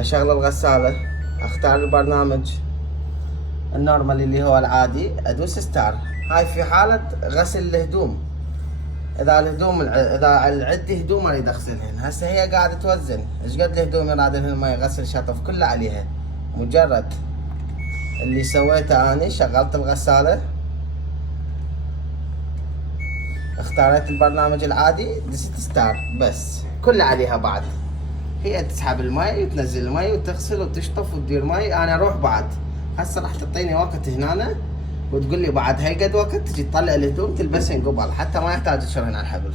اشغل الغسالة، اختار البرنامج النورمال اللي هو العادي، ادوس ستار. هاي في حالة غسل الهدوم، اذا عندي هدوم اريد اغسلهن. هسه هي قاعدة توزن ايش قد الهدوم يرادلهن المي، غسل شطف كله عليها. مجرد اللي سويته اني شغلت الغسالة، اختاريت البرنامج العادي، دست ستار، بس كله عليها. بعد هي تسحب المي وتنزل المي وتغسل وتشطف وتدير مي. انا اروح بعد هسه راح تعطيني وقت هنا وتقول لي بعد هاي قد وقت تجي تطلع الهدوم تلبسهن قبل، حتى ما يحتاج تشرهن على الحبل.